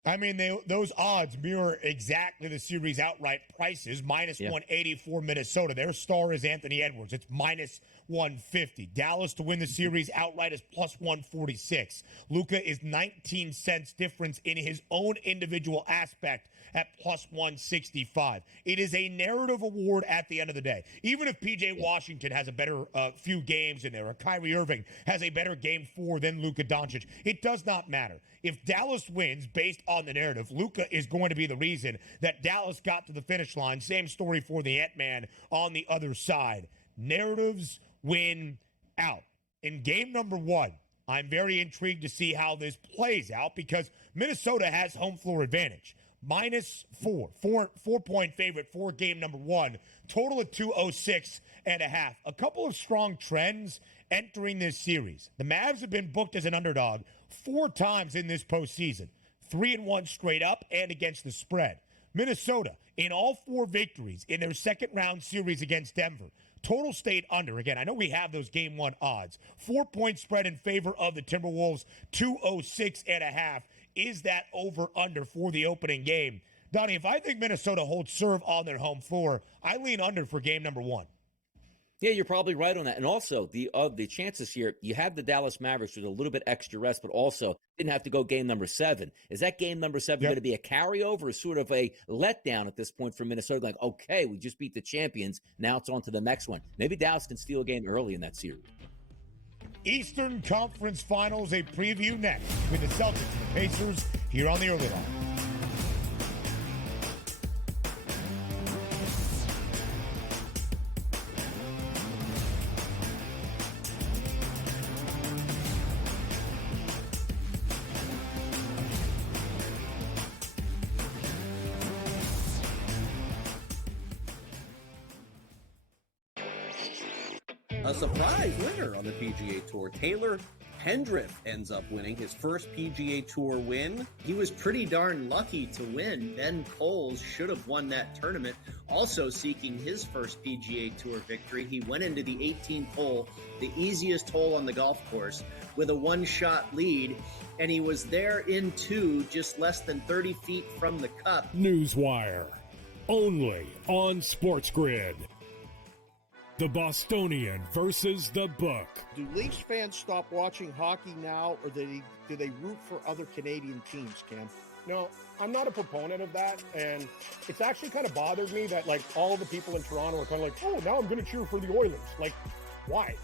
I mean, those odds mirror exactly the series outright prices. Minus 180 for Minnesota. Their star is Anthony Edwards. It's minus 150. Dallas to win the series outright is plus 146. Luka is 19 cents difference in his own individual aspect at plus 165. It is a narrative award at the end of the day. Even if P.J. Washington has a better few games in there, or Kyrie Irving has a better game 4 than Luka Doncic, it does not matter. If Dallas wins based on the narrative, Luka is going to be the reason that Dallas got to the finish line. Same story for the Ant-Man on the other side. Narratives win out. In game number 1, I'm very intrigued to see how this plays out because Minnesota has home floor advantage. Minus 4.4-point favorite for game number 1. Total of 206.5. A couple of strong trends entering this series. The Mavs have been booked as an underdog 4 times in this postseason. 3-1 straight up and against the spread. Minnesota, in all 4 victories in their second round series against Denver, total stayed under. Again, I know we have those game 1 odds. 4-point spread in favor of the Timberwolves, 206.5. Is that over-under for the opening game? Donnie, if I think Minnesota holds serve on their home floor, I lean under for game number 1. Yeah, you're probably right on that. And also, the chances here, you have the Dallas Mavericks with a little bit extra rest, but also didn't have to go game number 7. Is that game number 7 going to be a carryover or sort of a letdown at this point for Minnesota? Like, okay, we just beat the champions. Now it's on to the next one. Maybe Dallas can steal a game early in that series. Eastern Conference Finals, a preview next with the Celtics and the Pacers here on the Early Line. A surprise winner on the PGA Tour. Taylor Pendrith ends up winning his first PGA Tour win. He was pretty darn lucky to win. Ben Coles should have won that tournament. Also seeking his first PGA Tour victory, he went into the 18th hole, the easiest hole on the golf course, with a 1-shot lead, and he was there in 2, just less than 30 feet from the cup. Newswire, only on SportsGrid. The Bostonian versus the Book. Do Leafs fans stop watching hockey now, or do they root for other Canadian teams, Cam? No, I'm not a proponent of that, and it's actually kind of bothered me that, like, all the people in Toronto are kind of like, oh, now I'm going to cheer for the Oilers. Like, why?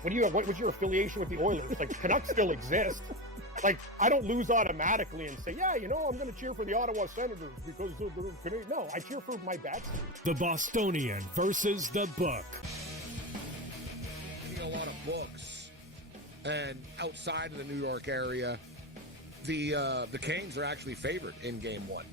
What was your affiliation with the Oilers? Like, Canucks still exist. Like, I don't lose automatically and say, yeah, you know, I'm going to cheer for the Ottawa Senators because they're Canadian. No, I cheer for my bets. The Bostonian versus the Book. A lot of books, and outside of the New York area, the Canes are actually favored in game 1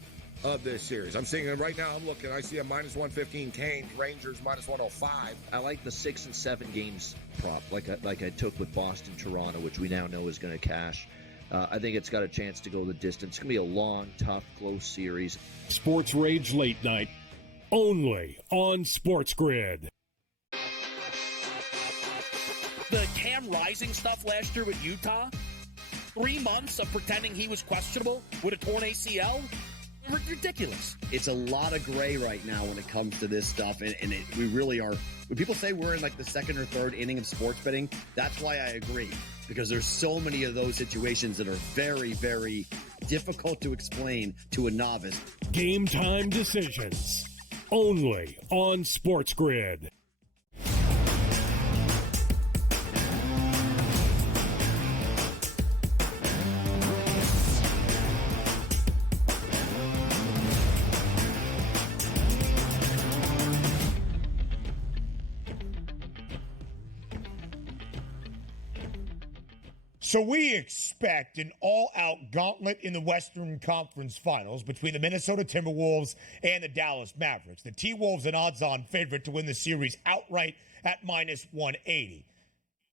of this series. I'm seeing it right now. I'm looking. I see a minus 115 Canes, Rangers minus 105. I like the 6 and 7 games prop, like I took with Boston, Toronto, which we now know is going to cash. I think it's got a chance to go the distance. It's going to be a long, tough, close series. Sports Rage Late Night, only on SportsGrid. The Cam Rising stuff last year with Utah, 3 months of pretending he was questionable with a torn ACL, ridiculous. It's a lot of gray right now when it comes to this stuff, and we really are. When people say we're in like the 2nd or 3rd inning of sports betting, that's why I agree, because there's so many of those situations that are very, very difficult to explain to a novice. Game time decisions, only on SportsGrid. So we expect an all-out gauntlet in the Western Conference Finals between the Minnesota Timberwolves and the Dallas Mavericks. The T-Wolves an odds-on favorite to win the series outright at minus 180.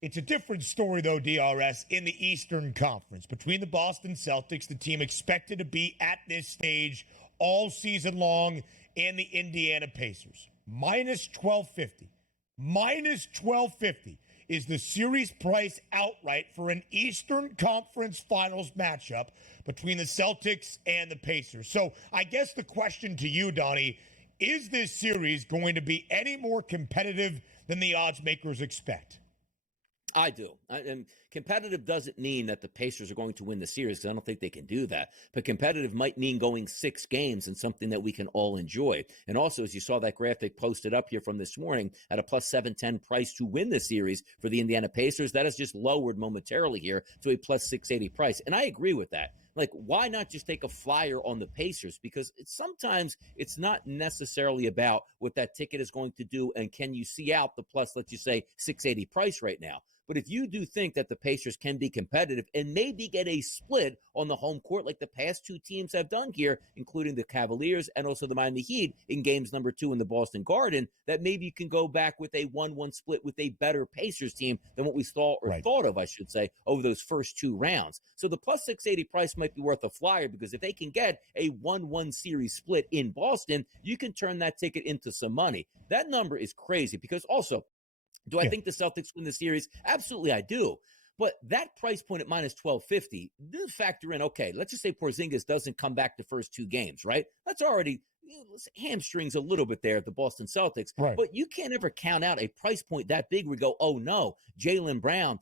It's a different story, though, DRS, in the Eastern Conference. Between the Boston Celtics, the team expected to be at this stage all season long, and the Indiana Pacers. Minus 1250. Minus 1250 is the series price outright for an Eastern Conference Finals matchup between the Celtics and the Pacers. So I guess the question to you, Donnie, is this series going to be any more competitive than the odds makers expect? I do. And competitive doesn't mean that the Pacers are going to win the series, because I don't think they can do that. But competitive might mean going 6 games and something that we can all enjoy. And also, as you saw that graphic posted up here from this morning, at a plus 710 price to win the series for the Indiana Pacers, that is just lowered momentarily here to a plus 680 price. And I agree with that. Like, why not just take a flyer on the Pacers? Because sometimes it's not necessarily about what that ticket is going to do and can you see out the plus, let's just say, 680 price right now. But if you do think that the Pacers can be competitive and maybe get a split on the home court like the past 2 teams have done here, including the Cavaliers and also the Miami Heat in games number 2 in the Boston Garden, that maybe you can go back with a 1-1 split with a better Pacers team than what we saw or thought of, I should say, over those first 2 rounds. So the plus 680 price might be worth a flyer, because if they can get a 1-1 series split in Boston, you can turn that ticket into some money. That number is crazy, because also, do I think the Celtics win the series? Absolutely, I do. But that price point at minus 1250, do factor in, okay, let's just say Porzingis doesn't come back the first 2 games, right? That's already hamstrings a little bit there at the Boston Celtics. Right. But you can't ever count out a price point that big where we go, oh, no, Jaylen Brown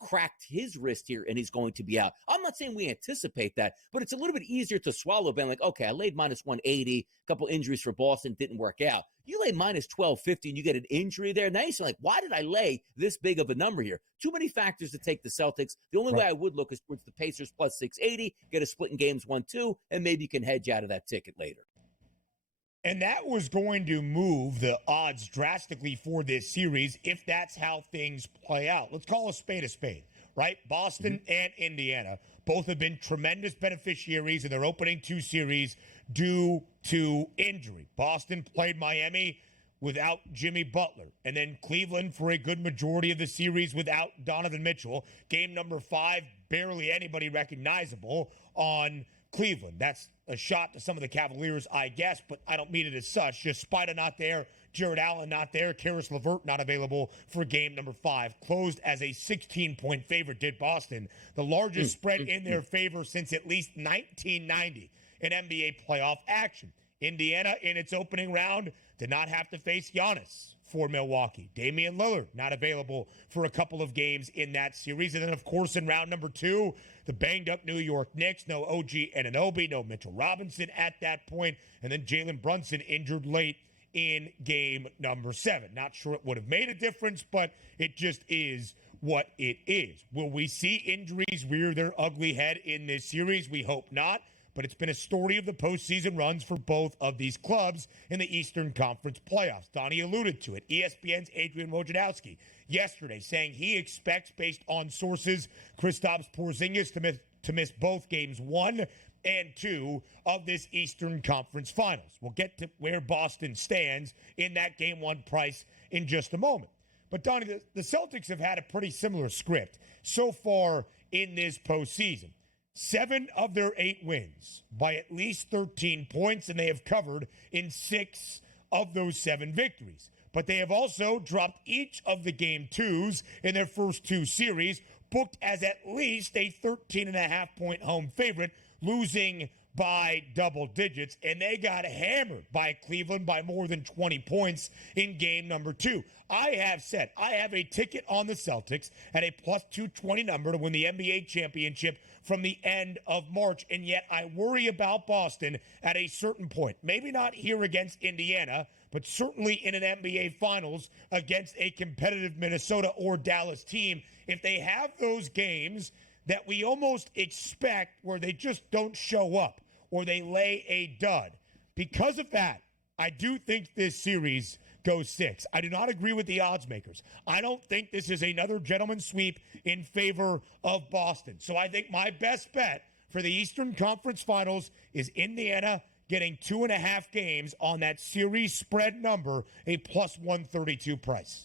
cracked his wrist here and he's going to be out. I'm not saying we anticipate that, but it's a little bit easier to swallow, being like, okay, I laid minus 180, a couple injuries for Boston, didn't work out. You lay minus 1250 and you get an injury there. Now you're saying, like, why did I lay this big of a number here? Too many factors to take the Celtics. The only way I would look is towards the Pacers plus 680, get a split in games 1-2, and maybe you can hedge out of that ticket later. And that was going to move the odds drastically for this series if that's how things play out. Let's call a spade, right? Boston and Indiana both have been tremendous beneficiaries in their opening 2 series due to injury. Boston played Miami without Jimmy Butler, and then Cleveland for a good majority of the series without Donovan Mitchell. Game number 5, barely anybody recognizable on Cleveland. That's a shot to some of the Cavaliers, I guess, but I don't mean it as such. Just Spida not there, Jared Allen not there, Karis LeVert not available for game number 5. Closed as a 16-point favorite, did Boston. The largest spread in their favor since at least 1990 in NBA playoff action. Indiana, in its opening round, did not have to face Giannis for Milwaukee. Damian Lillard not available for a couple of games in that series. And then, of course, in round number 2, the banged-up New York Knicks. No OG Anunoby, no Mitchell Robinson at that point. And then Jalen Brunson injured late in game number 7. Not sure it would have made a difference, but it just is what it is. Will we see injuries rear their ugly head in this series? We hope not. But it's been a story of the postseason runs for both of these clubs in the Eastern Conference playoffs. Donnie alluded to it. ESPN's Adrian Wojnarowski yesterday saying he expects, based on sources, Kristaps Porzingis to miss both games 1 and 2 of this Eastern Conference Finals. We'll get to where Boston stands in that game 1 price in just a moment. But, Donnie, the Celtics have had a pretty similar script so far in this postseason. 7 of their 8 wins by at least 13 points, and they have covered in 6 of those 7 victories. But they have also dropped each of the game 2s in their first 2 series, booked as at least a 13.5-point home favorite, losing by double digits, and they got hammered by Cleveland by more than 20 points in game number 2. I have said I have a ticket on the Celtics at a plus 220 number to win the NBA championship from the end of March, and yet I worry about Boston at a certain point. Maybe not here against Indiana, but certainly in an NBA Finals against a competitive Minnesota or Dallas team. If they have those games that we almost expect where they just don't show up or they lay a dud. Because of that, I do think this series go 6. I do not agree with the odds makers. I don't think this is another gentleman's sweep in favor of Boston. So I think my best bet for the Eastern Conference Finals is Indiana getting 2.5 games on that series spread number, a plus 132 price.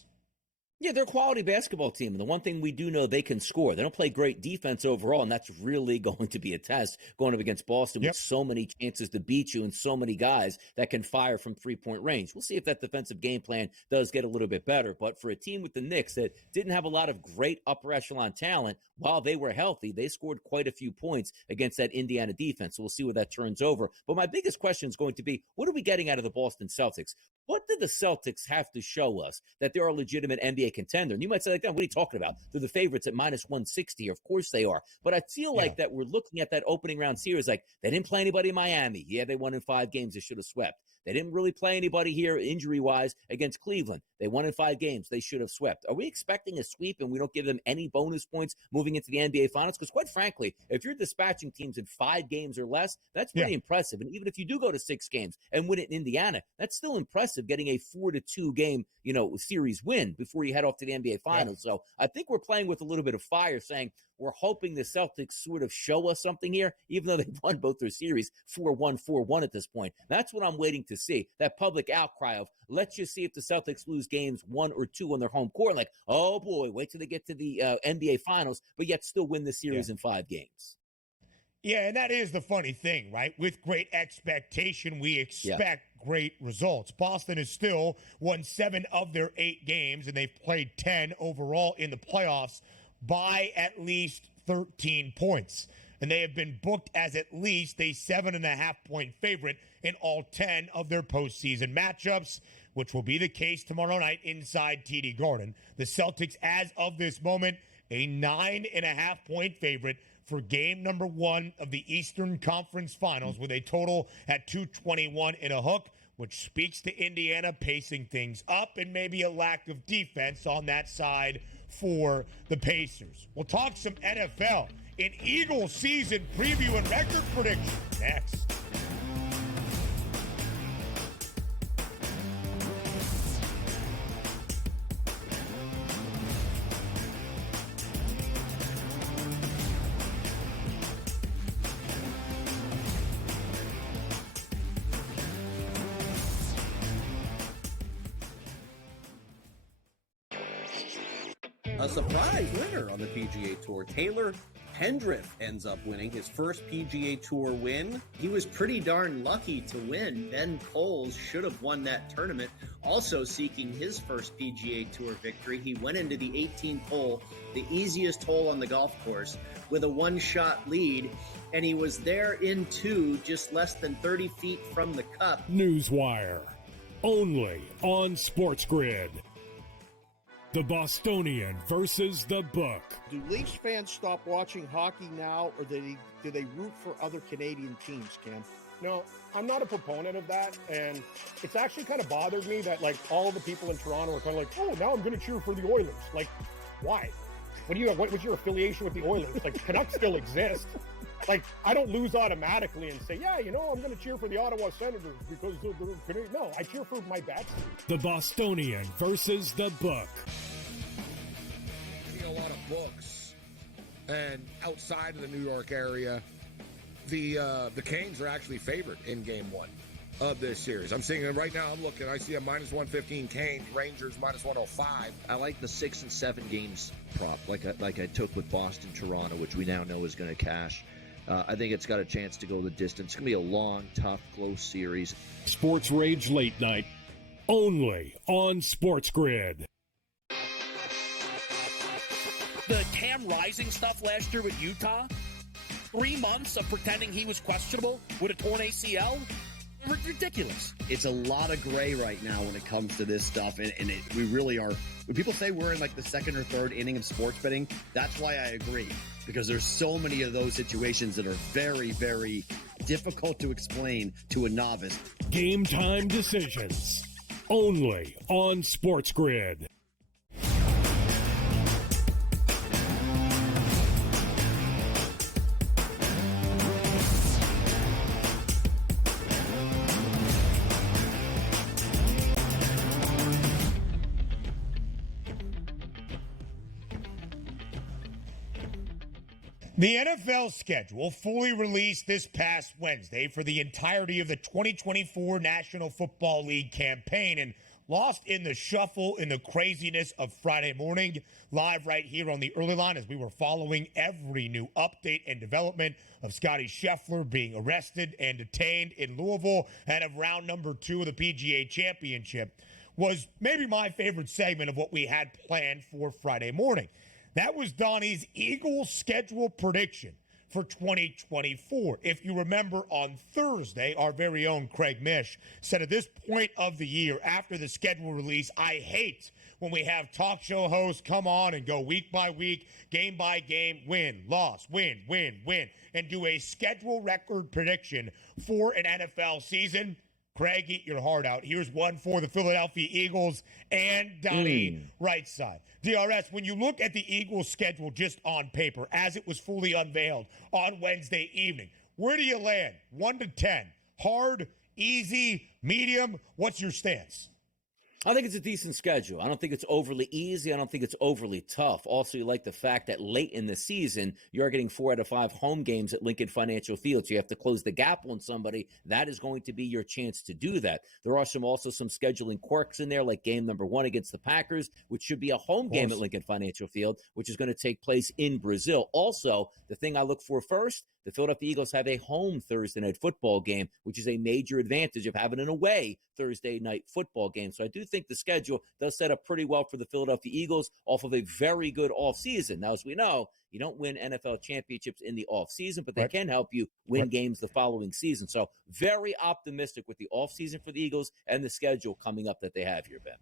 Yeah, they're a quality basketball team. And the one thing we do know, they can score. They don't play great defense overall, and that's really going to be a test going up against Boston with so many chances to beat you and so many guys that can fire from three-point range. We'll see if that defensive game plan does get a little bit better. But for a team with the Knicks that didn't have a lot of great upper echelon talent, while they were healthy, they scored quite a few points against that Indiana defense. So we'll see where that turns over. But my biggest question is going to be, what are we getting out of the Boston Celtics? What did the Celtics have to show us that they're a legitimate NBA contender? And you might say, like, what are you talking about? They're the favorites at minus 160. Of course they are. But I feel like that we're looking at that opening round series like they didn't play anybody in Miami. Yeah, they won in 5 games. They should have swept. They didn't really play anybody here injury-wise against Cleveland. They won in 5 games. They should have swept. Are we expecting a sweep and we don't give them any bonus points moving into the NBA Finals? Because quite frankly, if you're dispatching teams in 5 games or less, that's pretty impressive. And even if you do go to 6 games and win it in Indiana, that's still impressive getting a 4-2 game, series win before you head off to the NBA Finals. So I think we're playing with a little bit of fire saying, we're hoping the Celtics sort of show us something here, even though they've won both their series 4-1, 4-1 at this point. That's what I'm waiting to see, that public outcry of, let's just see if the Celtics lose games 1 or 2 on their home court. Like, oh boy, wait till they get to the NBA Finals, but yet still win the series in 5 games. Yeah, and that is the funny thing, right? With great expectation, we expect great results. Boston has still won 7 of their 8 games, and they've played 10 overall in the playoffs by at least 13 points. And they have been booked as at least a 7.5-point favorite in all 10 of their postseason matchups, which will be the case tomorrow night inside TD Garden. The Celtics, as of this moment, a 9.5-point favorite for game number 1 of the Eastern Conference Finals with a total at 221 in a hook, which speaks to Indiana pacing things up and maybe a lack of defense on that side for the Pacers. We'll talk some NFL in Eagles season preview and record prediction next. A surprise winner on the PGA Tour. Taylor Pendrith ends up winning his first PGA Tour win. He was pretty darn lucky to win. Ben Coles should have won that tournament. Also seeking his first PGA Tour victory, he went into the 18th hole, the easiest hole on the golf course, with a 1-shot lead, and he was there in 2, just less than 30 feet from the cup. Newswire, only on SportsGrid. The Bostonian versus the Book. Do Leafs fans stop watching hockey now, or do they root for other Canadian teams, Cam? No, I'm not a proponent of that, and it's actually kind of bothered me that, like, all the people in Toronto are kind of like, oh, now I'm going to cheer for the Oilers. Like, why? What's your affiliation with the Oilers? Like, Canucks still exist. Like, I don't lose automatically and say, yeah, I'm going to cheer for the Ottawa Senators because they're Canadian. No, I cheer for my bats. The Bostonian versus the Book. A lot of books, and outside of the New York area, the Canes are actually favored in game 1 of this series. I'm seeing it right now. I'm looking. I see a minus 115 Canes, Rangers minus 105. I like the 6 and 7 games prop, like I took with Boston, Toronto, which we now know is going to cash. I think it's got a chance to go the distance. It's going to be a long, tough, close series. Sports Rage Late Night, only on SportsGrid. The Cam Rising stuff last year with Utah, 3 months of pretending he was questionable with a torn ACL, ridiculous. It's a lot of gray right now when it comes to this stuff, and we really are. When people say we're in like the 2nd or 3rd inning of sports betting, that's why I agree, because there's so many of those situations that are very, very difficult to explain to a novice. Game time decisions, only on SportsGrid. The NFL schedule fully released this past Wednesday for the entirety of the 2024 National Football League campaign, and lost in the shuffle, in the craziness of Friday morning, live right here on the early line as we were following every new update and development of Scotty Scheffler being arrested and detained in Louisville and of round number 2 of the PGA Championship, was maybe my favorite segment of what we had planned for Friday morning. That was Donnie's Eagles schedule prediction for 2024. If you remember, on Thursday, our very own Craig Mish said at this point of the year, after the schedule release, I hate when we have talk show hosts come on and go week by week, game by game, win, loss, win, and do a schedule record prediction for an NFL season. Craig, eat your heart out. Here's one for the Philadelphia Eagles and Donnie right side. DRS, when you look at the Eagles schedule just on paper, as it was fully unveiled on Wednesday evening, where do you land? 1 to 10. Hard, easy, medium? What's your stance? I think it's a decent schedule. I don't think it's overly easy. I don't think it's overly tough. Also, you like the fact that late in the season, you're getting 4 out of 5 home games at Lincoln Financial Field. So you have to close the gap on somebody. That is going to be your chance to do that. There are also some scheduling quirks in there, like game number 1 against the Packers, which should be a home game at Lincoln Financial Field, which is going to take place in Brazil. Also, the thing I look for first, the Philadelphia Eagles have a home Thursday night football game, which is a major advantage of having an away Thursday night football game. So I do think the schedule does set up pretty well for the Philadelphia Eagles off of a very good offseason. Now, as we know, you don't win NFL championships in the offseason, but they can help you win games the following season. So very optimistic with the offseason for the Eagles and the schedule coming up that they have here, Ben.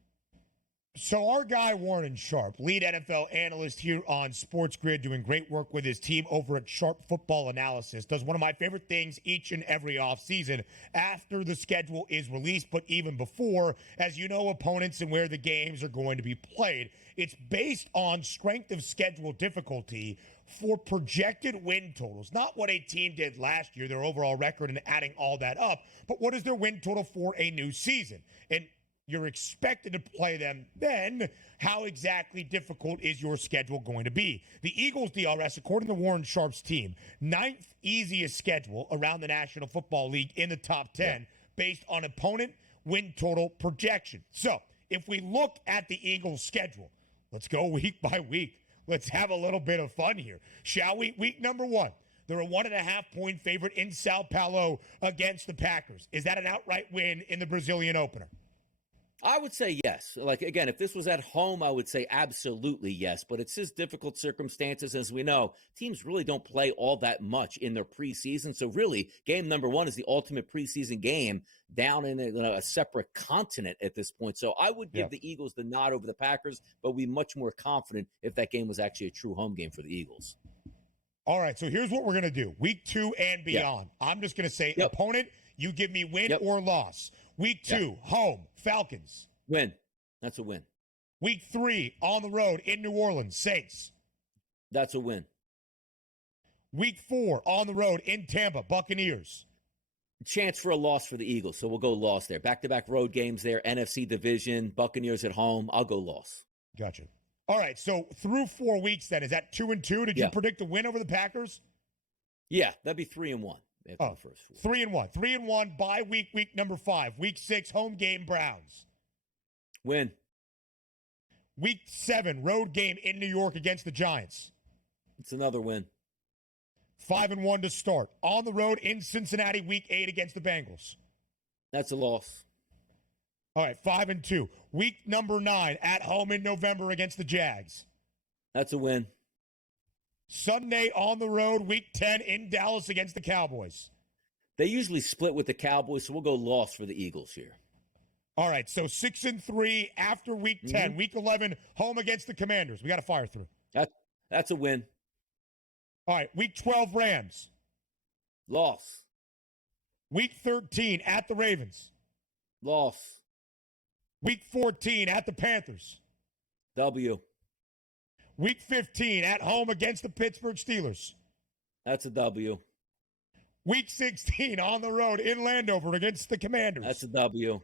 So our guy, Warren Sharp, lead NFL analyst here on SportsGrid, doing great work with his team over at Sharp Football Analysis, does one of my favorite things each and every offseason after the schedule is released, but even before, as you know, opponents and where the games are going to be played. It's based on strength of schedule difficulty for projected win totals, not what a team did last year, their overall record, and adding all that up, but what is their win total for a new season? And you're expected to play them, then how exactly difficult is your schedule going to be? The Eagles, DRS, according to Warren Sharp's team, 9th easiest schedule around the National Football League in the top 10 based on opponent win total projection. So if we look at the Eagles' schedule, let's go week by week. Let's have a little bit of fun here, shall we? Week number 1. They're a 1.5-point favorite in Sao Paulo against the Packers. Is that an outright win in the Brazilian opener? I would say yes. Like, again, if this was at home, I would say absolutely yes. But it's just difficult circumstances. As we know, teams really don't play all that much in their preseason. So really, game number 1 is the ultimate preseason game down in a separate continent at this point. So I would give the Eagles the nod over the Packers, but be much more confident if that game was actually a true home game for the Eagles. All right, so here's what we're going to do. Week 2 and beyond. I'm just going to say, opponent, you give me win or loss. Week 2, home, Falcons. Win. That's a win. Week 3, on the road in New Orleans, Saints. That's a win. Week 4, on the road in Tampa, Buccaneers. Chance for a loss for the Eagles, so we'll go loss there. Back-to-back road games there, NFC division, Buccaneers at home. I'll go loss. Gotcha. All right, so through 4 weeks then, is that 2-2? Did you predict a win over the Packers? Yeah, that'd be 3-1. Oh, 3-1. 3-1 by week number 5. Week 6, home game, Browns. Win. Week 7, road game in New York against the Giants. It's another win. 5-1 to start. On the road in Cincinnati, week 8 against the Bengals. That's a loss. All right, 5-2. Week number 9, at home in November against the Jags. That's a win. Sunday on the road, week 10 in Dallas against the Cowboys. They usually split with the Cowboys, so we'll go loss for the Eagles here. All right, so 6-3 after week 10. Week 11, home against the Commanders. We got to fire through. That's a win. All right, week 12, Rams. Loss. Week 13, at the Ravens. Loss. Week 14, at the Panthers. W. Week 15, at home against the Pittsburgh Steelers. That's a W. Week 16, on the road in Landover against the Commanders. That's a W.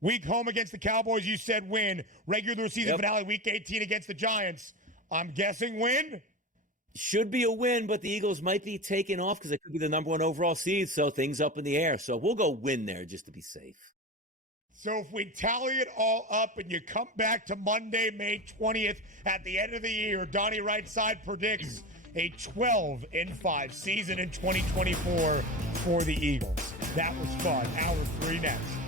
Week home against the Cowboys, you said win. Regular season finale, week 18 against the Giants. I'm guessing win? Should be a win, but the Eagles might be taking off because it could be the number 1 overall seed, so things up in the air. So we'll go win there just to be safe. So if we tally it all up and you come back to Monday, May 20th, at the end of the year, Donnie Rightside predicts a 12-5 season in 2024 for the Eagles. That was fun. Hour 3 next.